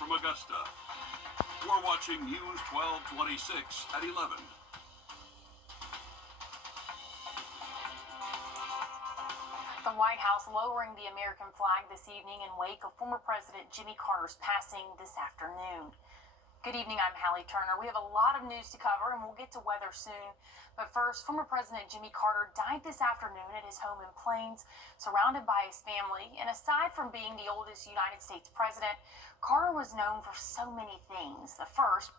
from Augusta. You're watching News 1226 at 11. The White House lowering the American flag this evening in wake of former President Jimmy Carter's passing this afternoon. Good evening, I'm Hallie Turner. We have a lot of news to cover, and we'll get to weather soon. But first, former President Jimmy Carter died this afternoon at his home in Plains, surrounded by his family. And aside from being the oldest United States president, Carter was known for so many things. The first,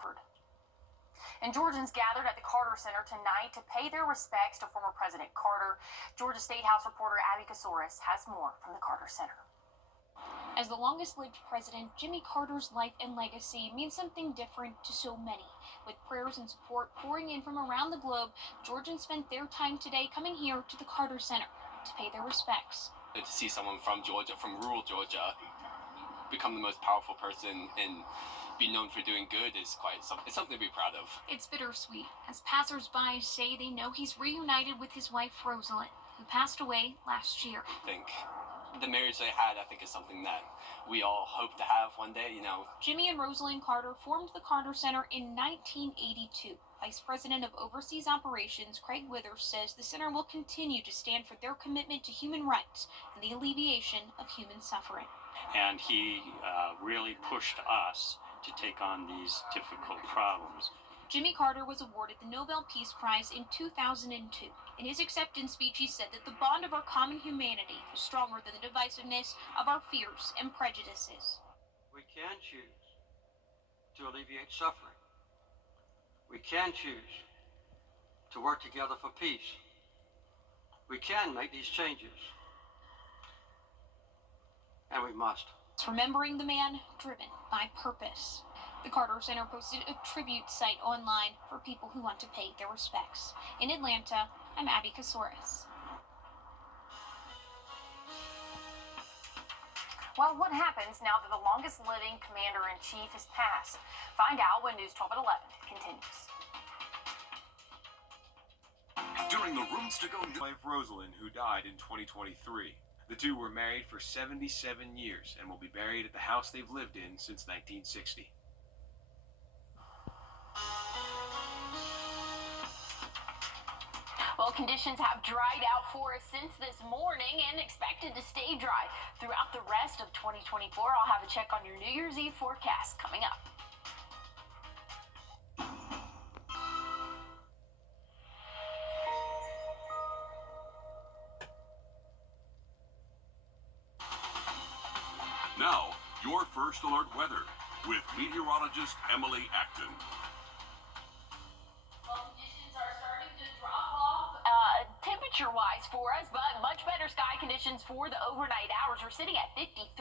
and Georgians gathered at the Carter Center tonight to pay their respects to former President Carter. Georgia State House reporter Abby Casaurus has more from the Carter Center. As the longest-lived president, Jimmy Carter's life and legacy means something different to so many. With prayers and support pouring in from around the globe, Georgians spent their time today coming here to the Carter Center to pay their respects. To see someone from Georgia, from rural Georgia, become the most powerful person and be known for doing good is it's something to be proud of. It's bittersweet, as passers-by say they know he's reunited with his wife, Rosalind, who passed away last year. I think the marriage they had, is something that we all hope to have one day, Jimmy and Rosalind Carter formed the Carter Center in 1982. Vice President of Overseas Operations Craig Withers says the center will continue to stand for their commitment to human rights and the alleviation of human suffering. And he really pushed us to take on these difficult problems. Jimmy Carter was awarded the Nobel Peace Prize in 2002. In his acceptance speech, he said that the bond of our common humanity is stronger than the divisiveness of our fears and prejudices. We can choose to alleviate suffering. We can choose to work together for peace. We can make these changes. And we must. It's remembering the man driven by purpose. The Carter Center posted a tribute site online for people who want to pay their respects. In Atlanta, I'm Abby Casaurus. Well, what happens now that the longest living commander-in-chief has passed? Find out when News 12 at 11 continues. During the Rooms to Go wife Rosalind, who died in 2023. The two were married for 77 years and will be buried at the house they've lived in since 1960. Well, conditions have dried out for us since this morning and expected to stay dry throughout the rest of 2024. I'll have a check on your New Year's Eve forecast coming up. Now, your First Alert weather with meteorologist Emily Acton. Well, conditions are starting to drop off temperature-wise for us, but much better sky conditions for the overnight hours. We're sitting at 53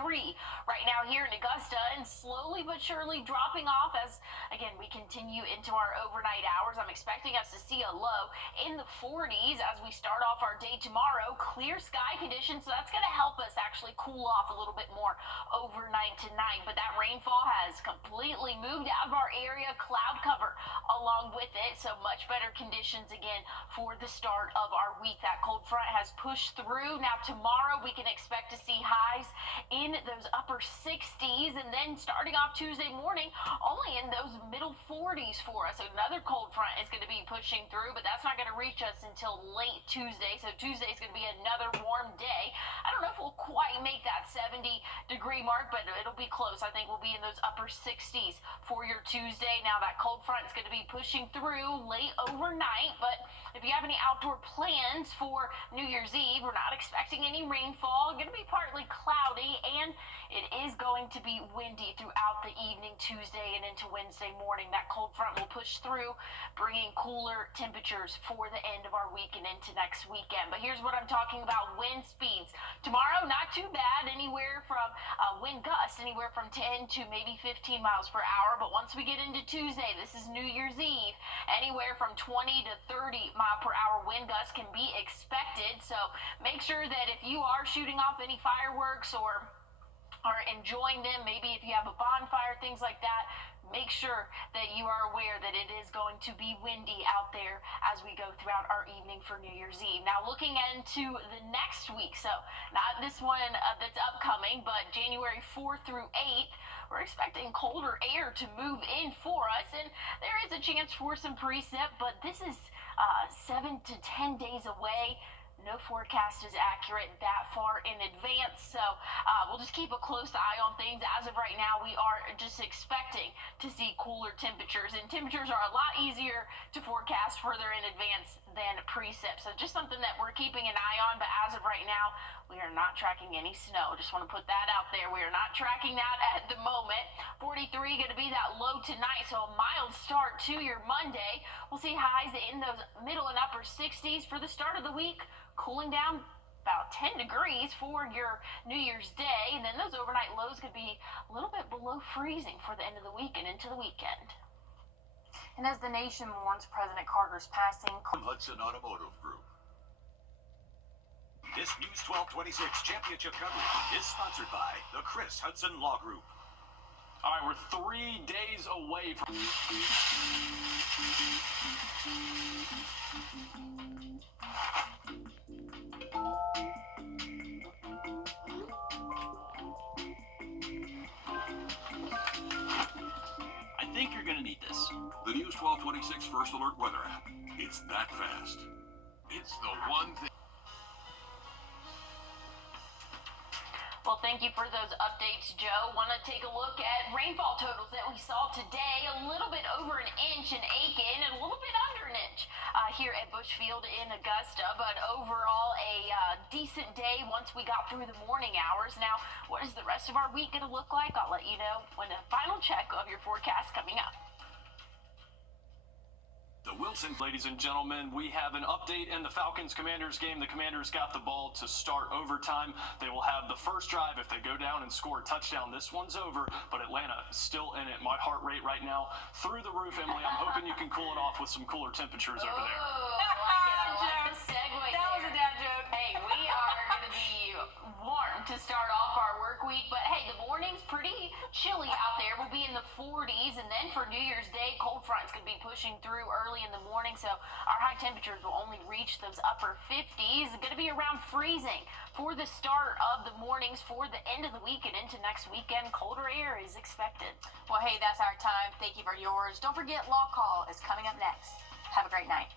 right now here in Augusta and slowly but surely dropping off as, again, we continue into our overnight hours. I'm expecting us to see a low in the 40s as we start off our day tomorrow. Clear sky conditions, so that's going to help us actually cool off a little bit more overnight tonight. But that rainfall has completely moved out of our area, cloud cover along with it, so much better conditions again for the start of our week. That cold front has pushed through. Now tomorrow we can expect to see highs in those upper 60s, and then starting off Tuesday morning only in those middle 40s for us. Another cold front is going to be pushing through, but that's not going to reach us until late Tuesday. So Tuesday is going to be another warm day. I don't know if we'll quite make that 70-degree mark, but it'll be close. I think we'll be in those upper 60s for your Tuesday. Now that cold front is going to be pushing through late overnight, but if you have any outdoor plans for New Year's Eve, we're not expecting any rainfall. It's going to be partly cloudy, and it is going to be windy throughout the evening Tuesday and into Wednesday morning. That cold front will push through, bringing cooler temperatures for the end of our week and into next weekend. But here's what I'm talking about: wind speeds. Tomorrow, not too bad, anywhere from wind gusts, anywhere from 10 to maybe 15 miles per hour. But once we get into Tuesday, this is New Year's Eve, anywhere from 20 to 30 mile per hour wind gusts can be expected. So make sure that if you are shooting off any fireworks or are enjoying them, maybe if you have a bonfire, things like that, make sure that you are aware that it is going to be windy out there as we go throughout our evening for New Year's Eve. Now, looking into the next week, so not this one that's upcoming, but January 4th through 8th, we're expecting colder air to move in for us, and there is a chance for some precip, but this is 7 to 10 days away. No forecast is accurate that far in advance, so we'll just keep a close eye on things. As of right now, we are just expecting to see cooler temperatures, and temperatures are a lot easier to forecast further in advance than precip, so just something that we're keeping an eye on. But as of right now, we are not tracking any snow. Just want to put that out there. We are not tracking that at the moment. 43 going to be that low tonight, so a mild start to your Monday. We'll see highs in those middle and upper 60s for the start of the week, cooling down about 10 degrees for your New Year's Day, and then those overnight lows could be a little bit below freezing for the end of the week and into the weekend. And as the nation mourns President Carter's passing, Hudson Automotive Group. This News 1226 championship coverage is sponsored by the Chris Hudson Law Group. All right, we're 3 days away from... I think you're going to need this. The News 1226 First Alert Weather app. It's that fast. It's the one thing. Well, thank you for those updates, Joe. Want to take a look at rainfall totals that we saw today. A little bit over an inch in Aiken and a little bit under an inch here at Bushfield in Augusta. But overall, a decent day once we got through the morning hours. Now, what is the rest of our week going to look like? I'll let you know when a final check of your forecast coming up. The Wilson. Ladies and gentlemen, we have an update in the Falcons-Commanders game. The Commanders got the ball to start overtime. They will have the first drive if they go down and score a touchdown. This one's over, but Atlanta is still in it. My heart rate right now through the roof, Emily. I'm hoping you can cool it off with some cooler temperatures over there. I like the segue that was a dad joke. Hey, we are going to be warm to start off our work week, but hey, the morning's pretty chilly out there. We'll be in the 40s, and then for New Year's Day, cold front's going to be pushing through early in the morning, so our high temperatures will only reach those upper 50s. It's going to be around freezing for the start of the mornings for the end of the week and into next weekend. Colder air is expected. Well, hey, that's our time. Thank you for yours. Don't forget, Law Call is coming up next. Have a great night.